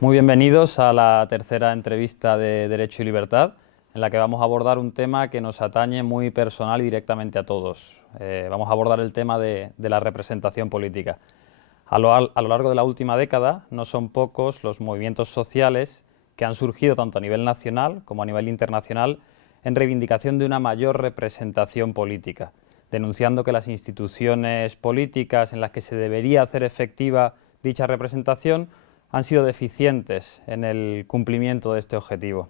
Muy bienvenidos a la tercera entrevista de Derecho y Libertad, en la que vamos a abordar un tema que nos atañe muy personal y directamente a todos. Vamos a abordar el tema de la representación política. A lo largo de la última década no son pocos los movimientos sociales que han surgido tanto a nivel nacional como a nivel internacional en reivindicación de una mayor representación política, denunciando que las instituciones políticas en las que se debería hacer efectiva dicha representación han sido deficientes en el cumplimiento de este objetivo.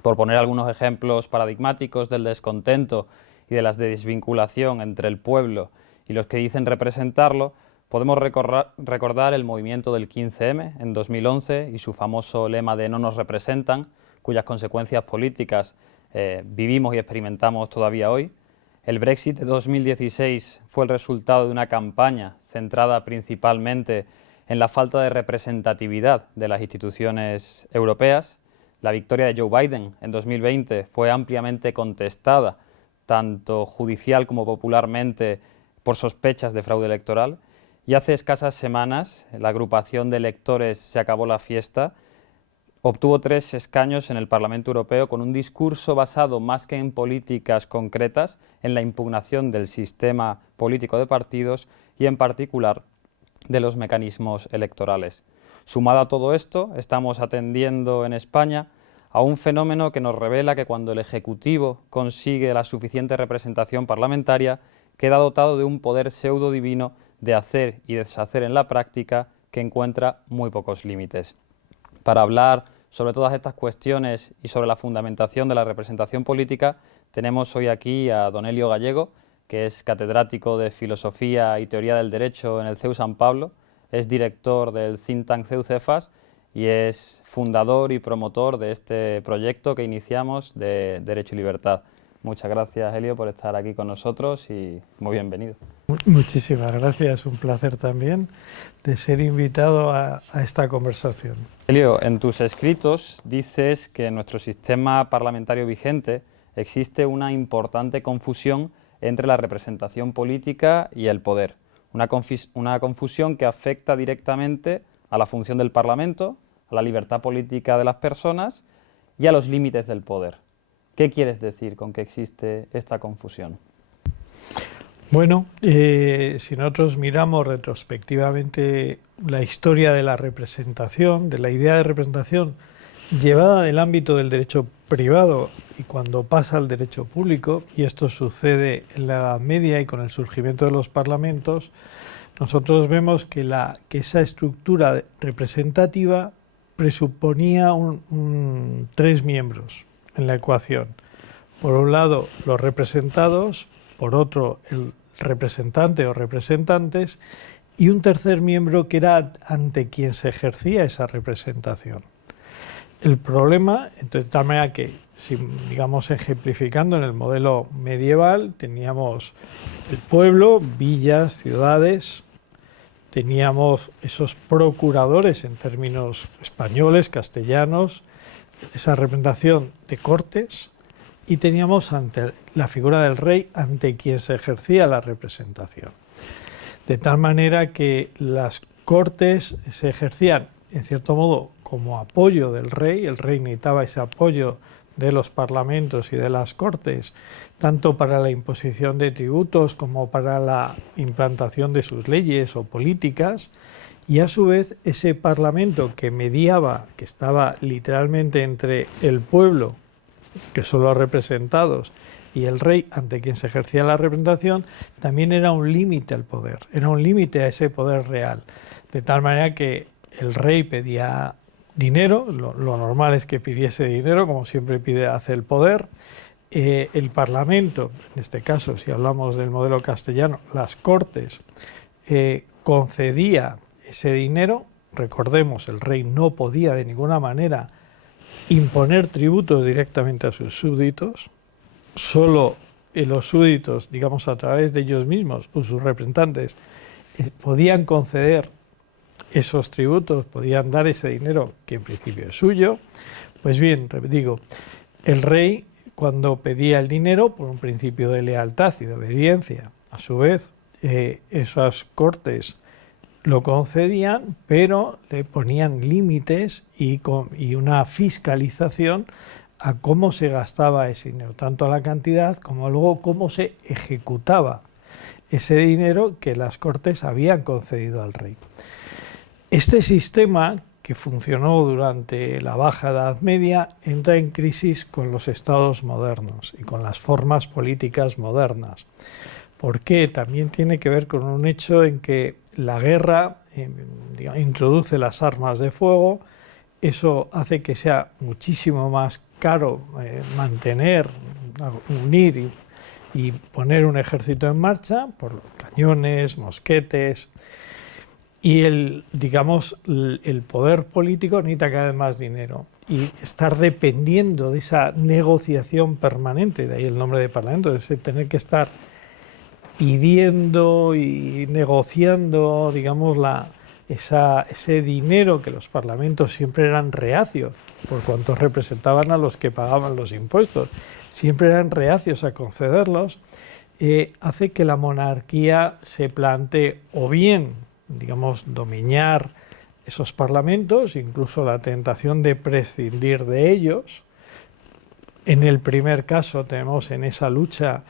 Por poner algunos ejemplos paradigmáticos del descontento y de la desvinculación entre el pueblo y los que dicen representarlo, podemos recordar el movimiento del 15M en 2011 y su famoso lema de "no nos representan", cuyas consecuencias políticas vivimos y experimentamos todavía hoy. El Brexit de 2016 fue el resultado de una campaña centrada principalmente en la falta de representatividad de las instituciones europeas. La victoria de Joe Biden en 2020 fue ampliamente contestada, tanto judicial como popularmente, por sospechas de fraude electoral. Y hace escasas semanas, la agrupación de electores Se acabó la fiesta obtuvo 3 escaños en el Parlamento Europeo con un discurso basado más que en políticas concretas, en la impugnación del sistema político de partidos y en particular de los mecanismos electorales. Sumado a todo esto, estamos atendiendo en España a un fenómeno que nos revela que cuando el Ejecutivo consigue la suficiente representación parlamentaria, queda dotado de un poder pseudo divino de hacer y deshacer en la práctica que encuentra muy pocos límites. Para hablar sobre todas estas cuestiones y sobre la fundamentación de la representación política, tenemos hoy aquí a don Elio Gallego, que es catedrático de Filosofía y Teoría del Derecho en el CEU San Pablo, es director del think tank CEU Cefas y es fundador y promotor de este proyecto que iniciamos de Derecho y Libertad. Muchas gracias, Elio, por estar aquí con nosotros y muy bienvenido. Muchísimas gracias, un placer también de ser invitado a esta conversación. Elio, en tus escritos dices que en nuestro sistema parlamentario vigente existe una importante confusión entre la representación política y el poder. Una confusión que afecta directamente a la función del Parlamento, a la libertad política de las personas y a los límites del poder. ¿Qué quieres decir con que existe esta confusión? Bueno, si nosotros miramos retrospectivamente la historia de la representación, de la idea de representación llevada del ámbito del derecho privado y cuando pasa al derecho público, y esto sucede en la Edad Media y con el surgimiento de los parlamentos, nosotros vemos que esa estructura representativa presuponía 3 miembros en la ecuación. Por un lado, los representados, por otro, el representante o representantes, y un tercer miembro que era ante quien se ejercía esa representación. El problema, entonces, de tal manera que, digamos, ejemplificando en el modelo medieval, teníamos el pueblo, villas, ciudades, teníamos esos procuradores en términos españoles, castellanos, esa representación de cortes, y teníamos ante la figura del rey ante quien se ejercía la representación. De tal manera que las cortes se ejercían, en cierto modo, como apoyo del rey. El rey necesitaba ese apoyo de los parlamentos y de las cortes, tanto para la imposición de tributos como para la implantación de sus leyes o políticas, y a su vez ese parlamento que mediaba, que estaba literalmente entre el pueblo, que son los representados, y el rey ante quien se ejercía la representación, también era un límite al poder, era un límite a ese poder real, de tal manera que el rey pedía dinero, lo normal es que pidiese dinero, como siempre hace el poder. El Parlamento, en este caso, si hablamos del modelo castellano, las Cortes, concedía ese dinero. Recordemos, el rey no podía de ninguna manera imponer tributos directamente a sus súbditos, solo los súbditos, digamos, a través de ellos mismos o sus representantes, podían conceder esos tributos, podían dar ese dinero que en principio es suyo. Pues bien, digo, el rey, cuando pedía el dinero, por un principio de lealtad y de obediencia, a su vez, esas cortes lo concedían, pero le ponían límites y una fiscalización a cómo se gastaba ese dinero, tanto a la cantidad como luego cómo se ejecutaba ese dinero que las Cortes habían concedido al rey. Este sistema, que funcionó durante la Baja Edad Media, entra en crisis con los estados modernos y con las formas políticas modernas. ¿Por qué? También tiene que ver con un hecho en que la guerra introduce las armas de fuego. Eso hace que sea muchísimo más caro mantener, unir y poner un ejército en marcha por cañones, mosquetes, y el poder político necesita cada vez más dinero y estar dependiendo de esa negociación permanente, de ahí el nombre de Parlamento, de tener que estar pidiendo y negociando, ese dinero que los parlamentos siempre eran reacios, por cuanto representaban a los que pagaban los impuestos, siempre eran reacios a concederlos, hace que la monarquía se plantee o bien, dominar esos parlamentos, incluso la tentación de prescindir de ellos. En el primer caso tenemos en esa lucha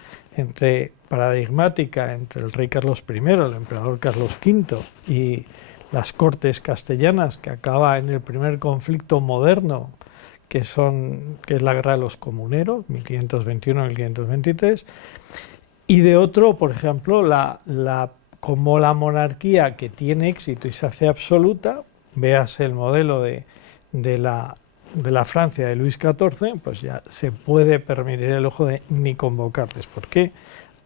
paradigmática entre el rey Carlos I, el emperador Carlos V y las Cortes castellanas, que acaba en el primer conflicto moderno, que es la guerra de los comuneros, 1521-1523, y de otro, por ejemplo, como la monarquía que tiene éxito y se hace absoluta, véase el modelo de la Francia de Luis XIV, pues ya se puede permitir el lujo de ni convocarles, porque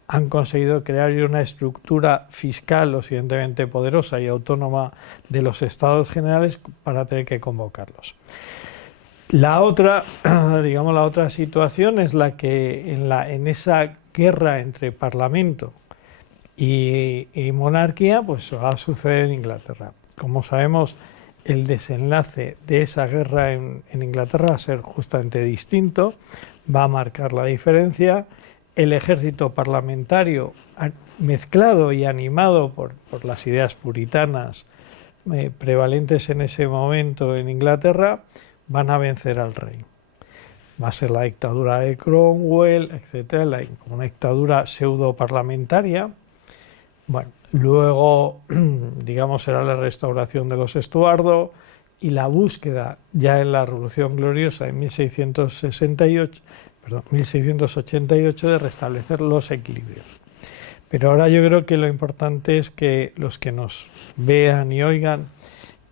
han conseguido crear una estructura fiscal lo suficientemente poderosa y autónoma de los estados generales para tener que convocarlos. La otra situación es la que en esa guerra entre parlamento y monarquía, pues va a suceder en Inglaterra. Como sabemos, el desenlace de esa guerra en Inglaterra va a ser justamente distinto, va a marcar la diferencia. El ejército parlamentario, mezclado y animado por las ideas puritanas prevalentes en ese momento en Inglaterra, van a vencer al rey. Va a ser la dictadura de Cromwell, etcétera, una dictadura pseudo parlamentaria. Bueno, luego, será la restauración de los Estuardo y la búsqueda ya en la Revolución Gloriosa de 1688 de restablecer los equilibrios. Pero ahora yo creo que lo importante es que los que nos vean y oigan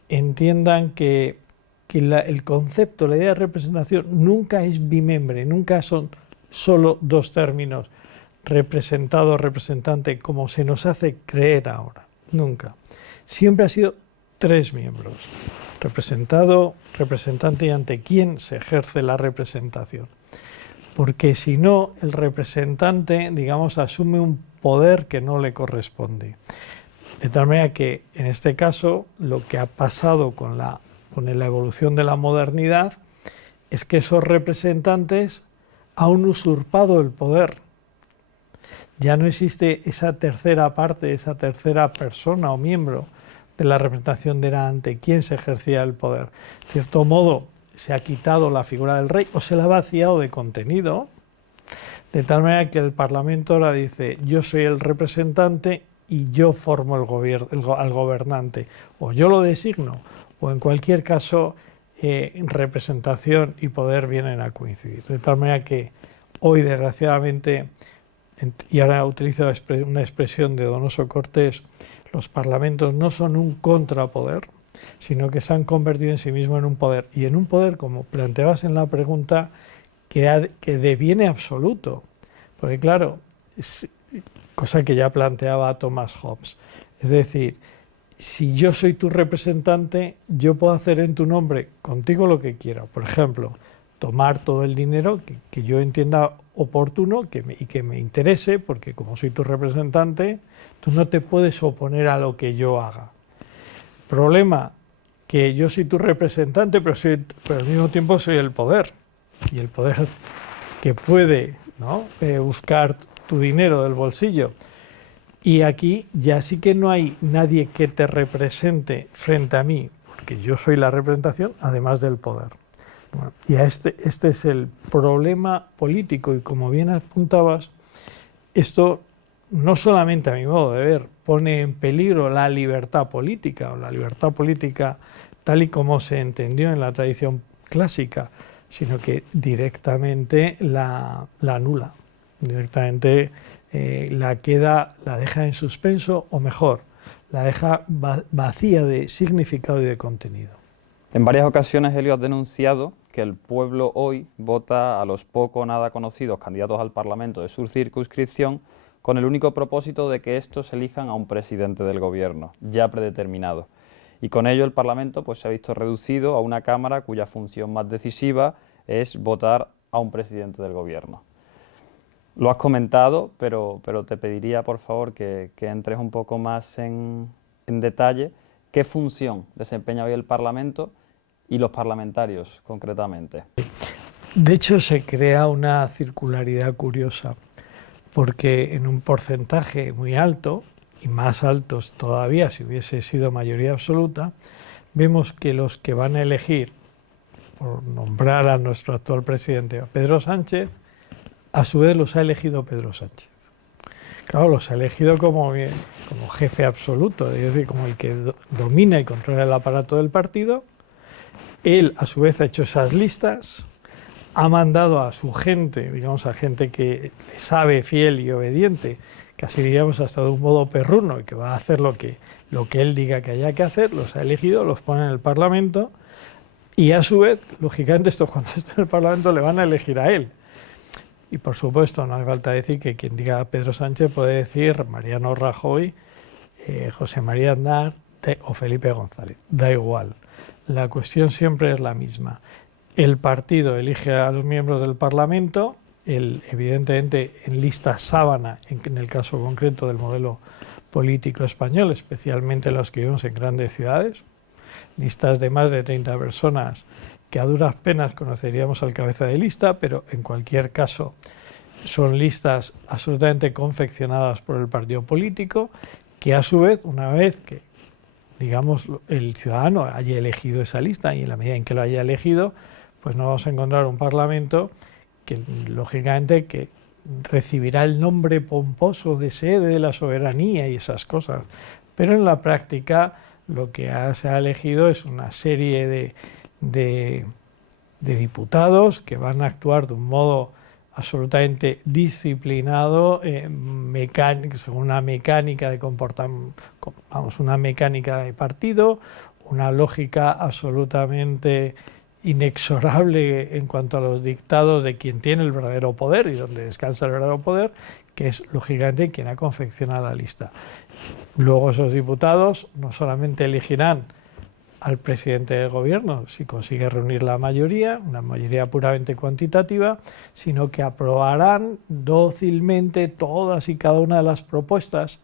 entiendan que el concepto, la idea de representación nunca es bimembre, nunca son solo dos términos, representado, representante, como se nos hace creer ahora, nunca. Siempre ha sido tres miembros, representado, representante y ante quién se ejerce la representación. Porque si no, el representante, asume un poder que no le corresponde. De tal manera que, en este caso, lo que ha pasado con la evolución de la modernidad es que esos representantes han usurpado el poder. Ya no existe esa tercera parte, esa tercera persona o miembro de la representación de ante quién se ejercía el poder. De cierto modo, se ha quitado la figura del rey o se la ha vaciado de contenido, de tal manera que el Parlamento ahora dice: yo soy el representante y yo formo al gobernante, o yo lo designo, o en cualquier caso representación y poder vienen a coincidir. De tal manera que hoy, desgraciadamente, y ahora utilizo una expresión de Donoso Cortés, los parlamentos no son un contrapoder, sino que se han convertido en sí mismos en un poder. Y en un poder, como planteabas en la pregunta, que deviene absoluto. Porque claro, cosa que ya planteaba Thomas Hobbes, es decir, si yo soy tu representante, yo puedo hacer en tu nombre contigo lo que quiera. Por ejemplo, tomar todo el dinero que yo entienda oportuno y que me interese, porque como soy tu representante, tú no te puedes oponer a lo que yo haga. Problema, que yo soy tu representante, pero al mismo tiempo soy el poder. Y el poder que puede, ¿no?, buscar tu dinero del bolsillo. Y aquí ya sí que no hay nadie que te represente frente a mí, porque yo soy la representación, además del poder. Bueno, y este es el problema político, y como bien apuntabas, esto no solamente, a mi modo de ver, pone en peligro la libertad política, o la libertad política tal y como se entendió en la tradición clásica, sino que directamente la anula, directamente la deja en suspenso, o mejor, la deja vacía de significado y de contenido. En varias ocasiones, Helio, has denunciado que el pueblo hoy vota a los poco o nada conocidos candidatos al Parlamento de su circunscripción con el único propósito de que estos elijan a un presidente del gobierno, ya predeterminado. Y con ello el Parlamento pues, se ha visto reducido a una Cámara cuya función más decisiva es votar a un presidente del gobierno. Lo has comentado, pero te pediría, por favor, que entres un poco más en detalle qué función desempeña hoy el Parlamento y los parlamentarios, concretamente. De hecho, se crea una circularidad curiosa, porque en un porcentaje muy alto, y más altos todavía si hubiese sido mayoría absoluta, vemos que los que van a elegir, por nombrar a nuestro actual presidente, a Pedro Sánchez, a su vez los ha elegido Pedro Sánchez. Claro, los ha elegido como jefe absoluto, es decir, como el que domina y controla el aparato del partido. Él, a su vez, ha hecho esas listas, ha mandado a su gente, digamos, a gente que sabe, fiel y obediente, casi diríamos hasta de un modo perruno, y que va a hacer lo que él diga que haya que hacer, los ha elegido, los pone en el Parlamento, y a su vez, lógicamente, cuando esté en el Parlamento le van a elegir a él. Y por supuesto, no hace falta decir que quien diga Pedro Sánchez puede decir Mariano Rajoy, José María Aznar o Felipe González. Da igual. La cuestión siempre es la misma. El partido elige a los miembros del Parlamento, evidentemente en lista sábana, en el caso concreto del modelo político español, especialmente los que vivimos en grandes ciudades, listas de más de 30 personas que a duras penas conoceríamos al cabeza de lista, pero en cualquier caso son listas absolutamente confeccionadas por el partido político, que a su vez, una vez que, digamos, el ciudadano haya elegido esa lista, y en la medida en que lo haya elegido, pues no vamos a encontrar un Parlamento que, lógicamente, que recibirá el nombre pomposo de sede de la soberanía y esas cosas. Pero en la práctica lo que se ha elegido es una serie de diputados que van a actuar de un modo absolutamente disciplinado, según una mecánica de comportamiento, una mecánica de partido, una lógica absolutamente inexorable en cuanto a los dictados de quien tiene el verdadero poder y donde descansa el verdadero poder, que es lógicamente quien ha confeccionado la lista. Luego esos diputados no solamente elegirán al presidente del gobierno si consigue reunir la mayoría, una mayoría puramente cuantitativa, sino que aprobarán dócilmente todas y cada una de las propuestas,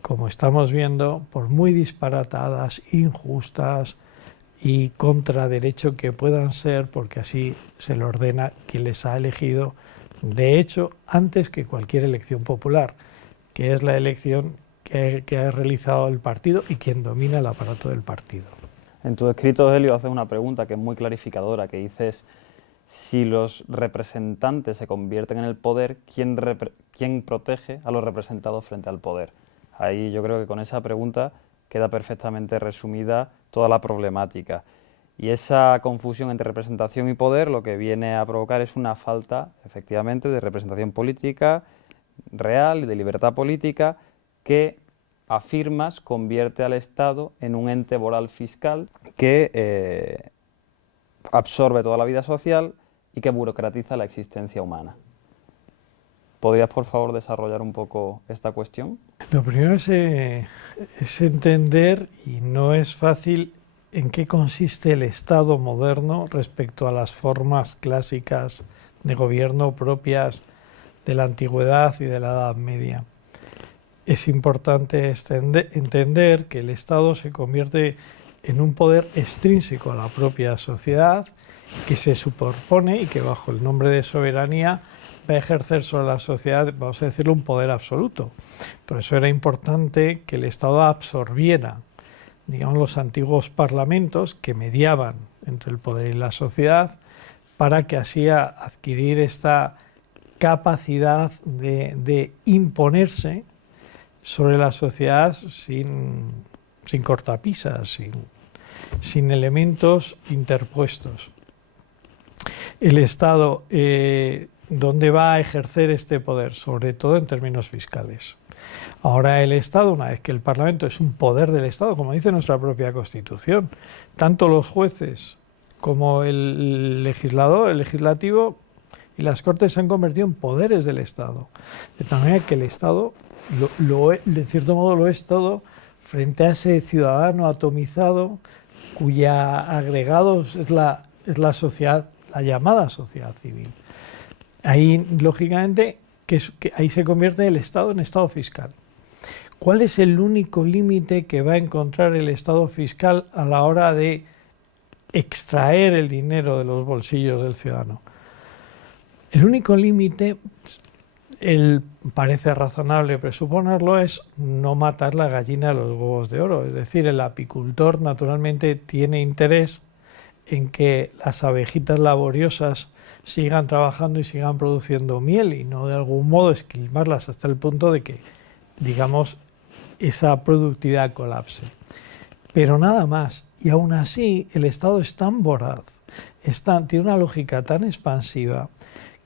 como estamos viendo, por muy disparatadas, injustas y contra derecho que puedan ser, porque así se lo ordena quien les ha elegido, de hecho, antes que cualquier elección popular, que es la elección que ha realizado el partido y quien domina el aparato del partido. En tu escrito, Helio, haces una pregunta que es muy clarificadora, que dices, si los representantes se convierten en el poder, ¿quién protege a los representados frente al poder? Ahí yo creo que con esa pregunta queda perfectamente resumida toda la problemática. Y esa confusión entre representación y poder lo que viene a provocar es una falta, efectivamente, de representación política real y de libertad política que, afirmas, convierte al Estado en un ente moral fiscal que absorbe toda la vida social y que burocratiza la existencia humana. ¿Podrías, por favor, desarrollar un poco esta cuestión? Lo primero es entender, y no es fácil, en qué consiste el Estado moderno respecto a las formas clásicas de gobierno propias de la antigüedad y de la Edad Media. Es importante entender que el Estado se convierte en un poder extrínseco a la propia sociedad, que se superpone y que bajo el nombre de soberanía va a ejercer sobre la sociedad, vamos a decirlo, un poder absoluto. Por eso era importante que el Estado absorbiera, digamos, los antiguos parlamentos que mediaban entre el poder y la sociedad, para que así adquirir esta capacidad de imponerse sobre la sociedad sin cortapisas, sin elementos interpuestos. El Estado, ¿dónde va a ejercer este poder? Sobre todo en términos fiscales. Ahora el Estado, una vez que el Parlamento es un poder del Estado, como dice nuestra propia Constitución, tanto los jueces como el legislador, el legislativo y las Cortes se han convertido en poderes del Estado. De tal manera que el Estado, de cierto modo, lo es todo frente a ese ciudadano atomizado cuya agregado es la sociedad, la llamada sociedad civil. Ahí, lógicamente, que ahí se convierte el Estado en Estado fiscal. ¿Cuál es el único límite que va a encontrar el Estado fiscal a la hora de extraer el dinero de los bolsillos del ciudadano? El único límite, parece razonable presuponerlo, es no matar la gallina de los huevos de oro. Es decir, el apicultor naturalmente tiene interés en que las abejitas laboriosas sigan trabajando y sigan produciendo miel, y no de algún modo esquilmarlas hasta el punto de que, digamos, esa productividad colapse. Pero nada más. Y aún así el Estado es tan voraz, tiene una lógica tan expansiva,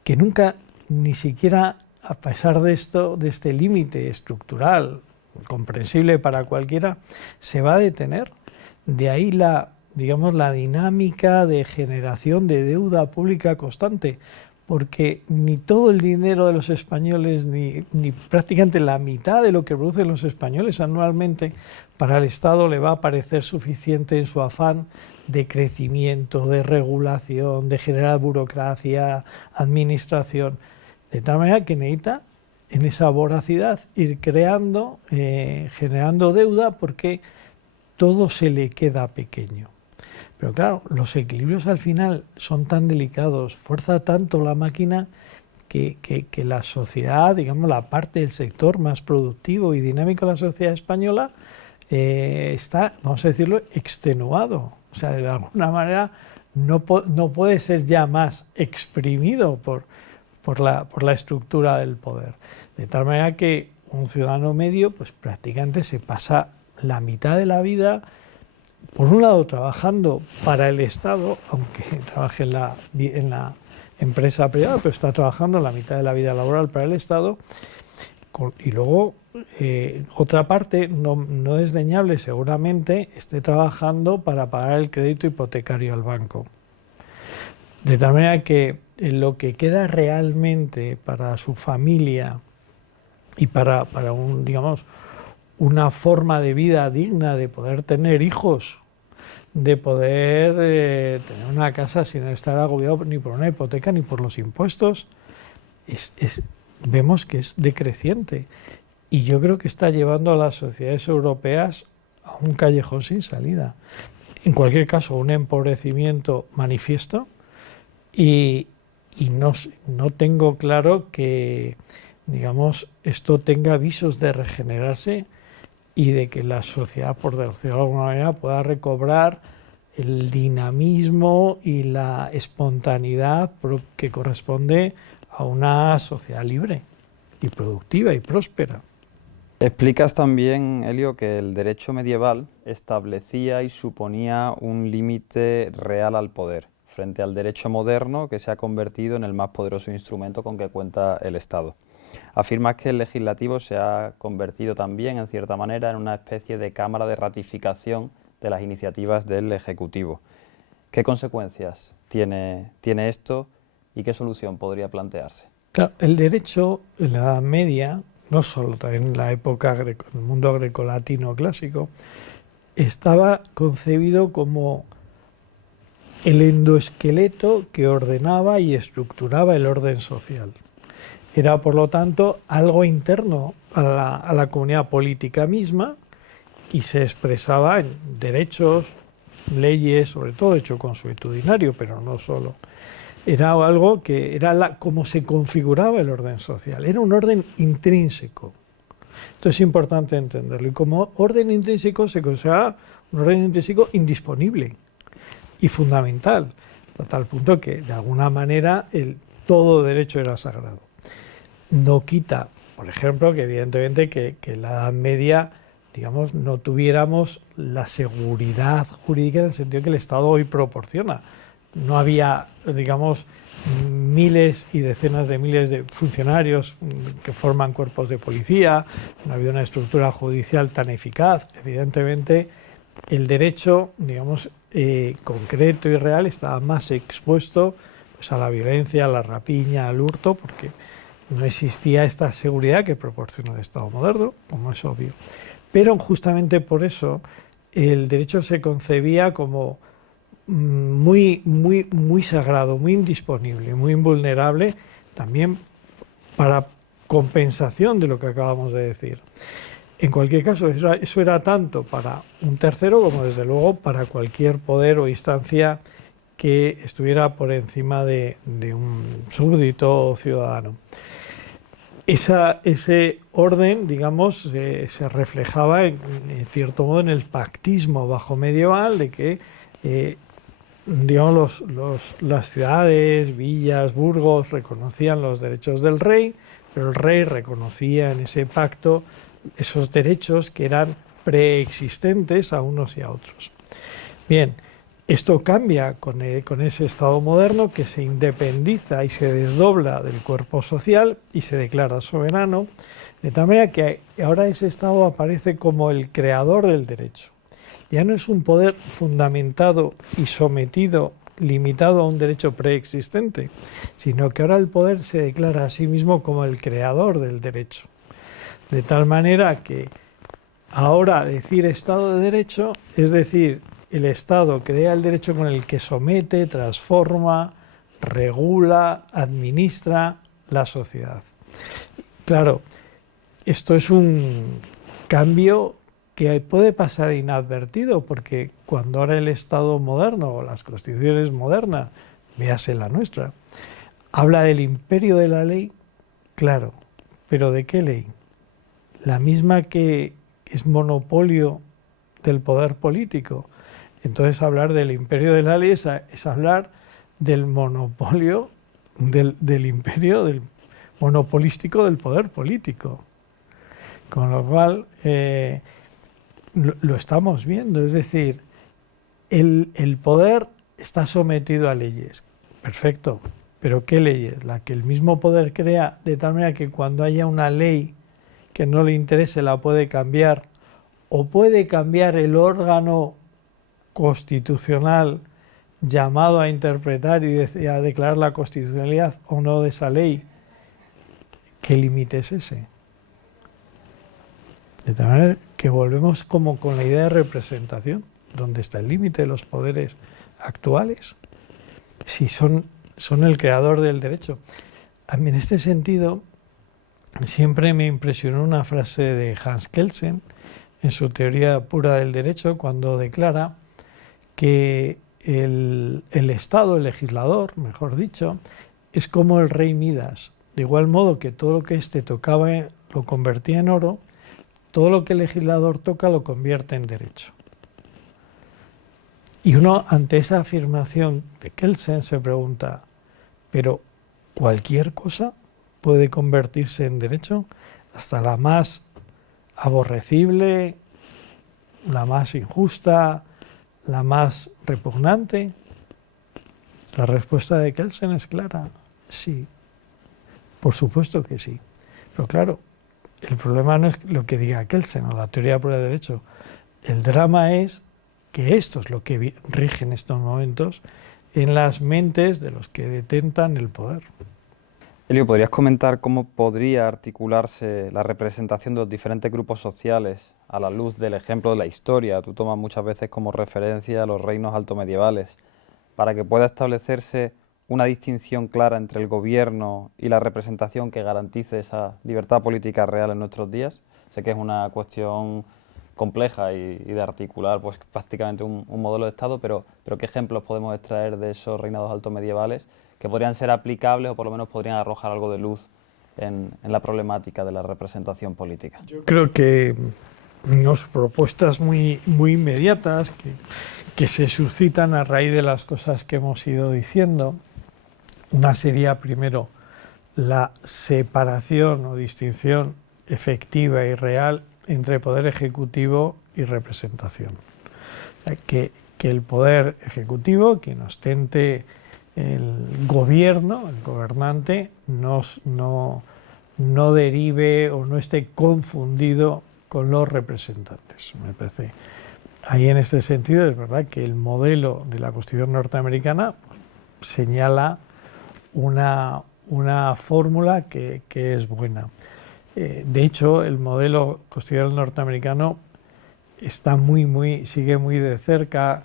que nunca, ni siquiera a pesar de esto, de este límite estructural, comprensible para cualquiera, se va a detener. De ahí la dinámica de generación de deuda pública constante, porque ni todo el dinero de los españoles, ni prácticamente la mitad de lo que producen los españoles anualmente, para el Estado le va a parecer suficiente en su afán de crecimiento, de regulación, de generar burocracia, administración, de tal manera que necesita, en esa voracidad, ir creando, generando deuda, porque todo se le queda pequeño. Pero claro, los equilibrios al final son tan delicados, fuerza tanto la máquina que la sociedad, digamos la parte del sector más productivo y dinámico de la sociedad española, está, vamos a decirlo, extenuado. O sea, de alguna manera no puede ser ya más exprimido por la estructura del poder. De tal manera que un ciudadano medio, pues prácticamente se pasa la mitad de la vida, por un lado trabajando para el Estado, aunque trabaje en la empresa privada, pero está trabajando la mitad de la vida laboral para el Estado, y luego otra parte no desdeñable seguramente esté trabajando para pagar el crédito hipotecario al banco. De tal manera que lo que queda realmente para su familia y para una forma de vida digna, de poder tener hijos, de poder tener una casa sin estar agobiado ni por una hipoteca ni por los impuestos, vemos que es decreciente. Y yo creo que está llevando a las sociedades europeas a un callejón sin salida. En cualquier caso, un empobrecimiento manifiesto, y no tengo claro que, digamos, esto tenga visos de regenerarse y de que la sociedad, por decirlo de alguna manera, pueda recobrar el dinamismo y la espontaneidad que corresponde a una sociedad libre y productiva y próspera. Explicas también, Elio, que el derecho medieval establecía y suponía un límite real al poder, frente al derecho moderno, que se ha convertido en el más poderoso instrumento con que cuenta el Estado. Afirmas que el legislativo se ha convertido también, en cierta manera, en una especie de cámara de ratificación de las iniciativas del Ejecutivo. ¿Qué consecuencias tiene esto y qué solución podría plantearse? Claro, el derecho en la Edad Media, no solo en la época, en el mundo grecolatino clásico, estaba concebido como el endoesqueleto que ordenaba y estructuraba el orden social. Era, por lo tanto, algo interno a la comunidad política misma, y se expresaba en derechos, leyes, sobre todo hecho consuetudinario, pero no solo. Era algo que era como se configuraba el orden social, era un orden intrínseco. Esto es importante entenderlo. Y como orden intrínseco se considera un orden intrínseco indisponible y fundamental, hasta tal punto que de alguna manera todo derecho era sagrado. No quita, por ejemplo, que evidentemente que en la Edad Media, digamos, no tuviéramos la seguridad jurídica en el sentido que el Estado hoy proporciona. No había, digamos, miles y decenas de miles de funcionarios que forman cuerpos de policía, no había una estructura judicial tan eficaz. Evidentemente, el derecho, digamos, concreto y real estaba más expuesto pues, a la violencia, a la rapiña, al hurto, porque no existía esta seguridad que proporciona el Estado moderno, como es obvio. Pero justamente por eso el derecho se concebía como muy sagrado, muy indisponible, muy invulnerable, también para compensación de lo que acabamos de decir. En cualquier caso, eso era tanto para un tercero como desde luego para cualquier poder o instancia que estuviera por encima de un súbdito o ciudadano. Ese orden, digamos, se reflejaba en cierto modo en el pactismo bajo medieval de que digamos, las ciudades, villas, burgos reconocían los derechos del rey, pero el rey reconocía en ese pacto esos derechos que eran preexistentes a unos y a otros. Bien, esto cambia con ese Estado moderno que se independiza y se desdobla del cuerpo social y se declara soberano, de tal manera que ahora ese Estado aparece como el creador del derecho. Ya no es un poder fundamentado y sometido, limitado a un derecho preexistente, sino que ahora el poder se declara a sí mismo como el creador del derecho. De tal manera que ahora decir Estado de Derecho es decir, el Estado crea el derecho con el que somete, transforma, regula, administra la sociedad. Claro, esto es un cambio que puede pasar inadvertido, porque cuando ahora el Estado moderno o las constituciones modernas, véase la nuestra, habla del imperio de la ley, claro, pero ¿de qué ley? La misma que es monopolio del poder político. Entonces hablar del imperio de la ley es hablar del monopolio, del imperio del monopolístico del poder político. Con lo cual lo estamos viendo, es decir, el poder está sometido a leyes, perfecto, pero ¿qué leyes? La que el mismo poder crea, de tal manera que cuando haya una ley que no le interese la puede cambiar, o puede cambiar el órgano constitucional llamado a interpretar y a declarar la constitucionalidad o no de esa ley. ¿Qué límite es ese? De tal manera que volvemos como con la idea de representación. ¿Dónde está el límite de los poderes actuales? Si son el creador del derecho. A mí en este sentido siempre me impresionó una frase de Hans Kelsen en su teoría pura del derecho, cuando declara que el Estado, el legislador, mejor dicho, es como el rey Midas. De igual modo que todo lo que éste tocaba lo convertía en oro, todo lo que el legislador toca lo convierte en derecho. Y uno, ante esa afirmación de Kelsen, se pregunta, ¿pero cualquier cosa puede convertirse en derecho? Hasta la más aborrecible, la más injusta, la más repugnante. La respuesta de Kelsen es clara, sí, por supuesto que sí. Pero claro, el problema no es lo que diga Kelsen o la teoría pura del derecho. El drama es que esto es lo que rige en estos momentos en las mentes de los que detentan el poder. Elio, ¿podrías comentar cómo podría articularse la representación de los diferentes grupos sociales a la luz del ejemplo de la historia? Tú tomas muchas veces como referencia a los reinos altomedievales, para que pueda establecerse una distinción clara entre el gobierno y la representación que garantice esa libertad política real en nuestros días. Sé que es una cuestión compleja y de articular prácticamente un modelo de Estado, pero ¿qué ejemplos podemos extraer de esos reinados altomedievales que podrían ser aplicables o por lo menos podrían arrojar algo de luz en la problemática de la representación política. Yo creo que unas propuestas muy inmediatas que se suscitan a raíz de las cosas que hemos ido diciendo. Una sería, primero, la separación o distinción efectiva y real entre poder ejecutivo y representación. O sea, que el poder ejecutivo, quien ostente el gobierno, el gobernante, no derive o no esté confundido con los representantes. Me parece. Ahí en este sentido es verdad que el modelo de la Constitución norteamericana señala una fórmula que es buena. De hecho, el modelo constitucional norteamericano está sigue muy de cerca,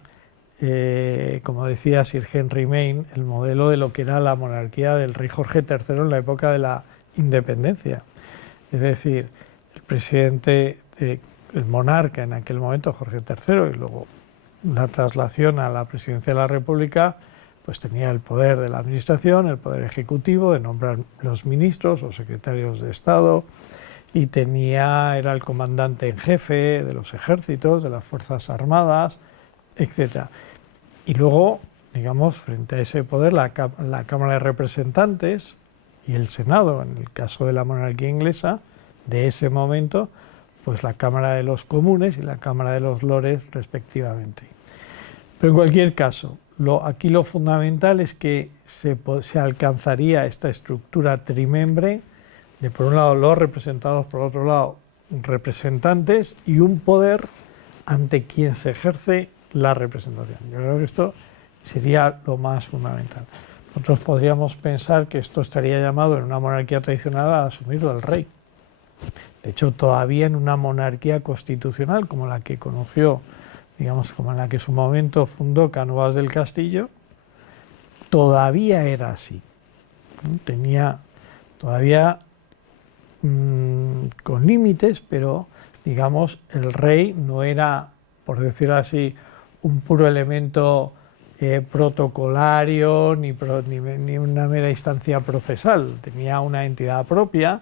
como decía Sir Henry Maine, el modelo de lo que era la monarquía del rey Jorge III en la época de la independencia. Es decir, el presidente, el monarca en aquel momento, Jorge III, y luego la traslación a la presidencia de la República, pues tenía el poder de la administración, el poder ejecutivo de nombrar los ministros o secretarios de Estado, y era el comandante en jefe de los ejércitos, de las Fuerzas Armadas, etc. Y luego, digamos, frente a ese poder, la Cámara de Representantes y el Senado, en el caso de la monarquía inglesa, de ese momento, pues la Cámara de los Comunes y la Cámara de los Lores, respectivamente. Pero en cualquier caso, aquí lo fundamental es que se alcanzaría esta estructura trimembre de, por un lado, los representados, por otro lado, representantes, y un poder ante quien se ejerce la representación. Yo creo que esto sería lo más fundamental. Nosotros podríamos pensar que esto estaría llamado en una monarquía tradicional a asumirlo el rey. De hecho, todavía en una monarquía constitucional como la que conoció, digamos, como en la que en su momento fundó Cánovas del Castillo, todavía era así. Tenía todavía con límites, pero digamos, el rey no era, por decirlo así, un puro elemento protocolario ni una mera instancia procesal. Tenía una entidad propia,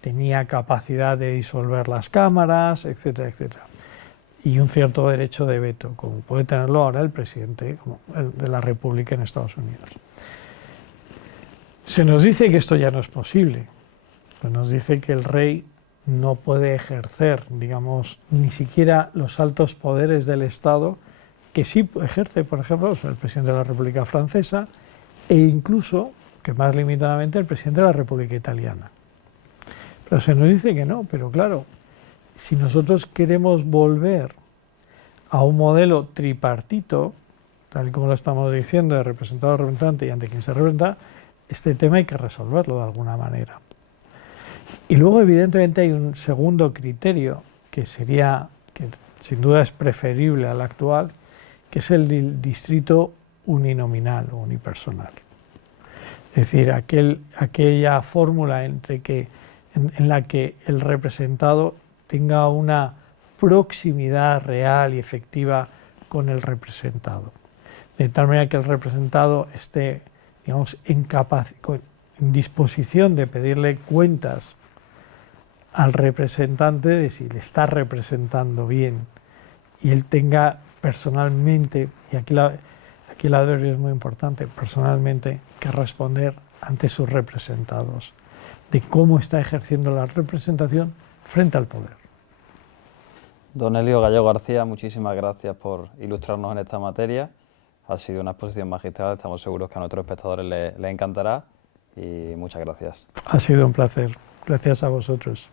tenía capacidad de disolver las cámaras, etcétera, etcétera, y un cierto derecho de veto, como puede tenerlo ahora el presidente de la República en Estados Unidos. Se nos dice que esto ya no es posible. Se nos dice que el rey no puede ejercer, digamos, ni siquiera los altos poderes del Estado que sí ejerce, por ejemplo, el presidente de la República Francesa, e incluso, que más limitadamente, el presidente de la República Italiana. Pero se nos dice que no, pero claro, si nosotros queremos volver a un modelo tripartito, tal como lo estamos diciendo, de representado, representante y ante quien se representa, este tema hay que resolverlo de alguna manera. Y luego, evidentemente, hay un segundo criterio que sin duda es preferible al actual, que es el distrito uninominal o unipersonal. Es decir, aquella fórmula en la que el representado tenga una proximidad real y efectiva con el representado, de tal manera que el representado esté, digamos, en disposición de pedirle cuentas al representante de si le está representando bien, y él tenga personalmente, y aquí el adverbio es muy importante, personalmente, que responder ante sus representados de cómo está ejerciendo la representación frente al poder. Don Elio Gallego García, muchísimas gracias por ilustrarnos en esta materia. Ha sido una exposición magistral, estamos seguros que a nuestros espectadores les encantará, y muchas gracias. Ha sido un placer. Gracias a vosotros.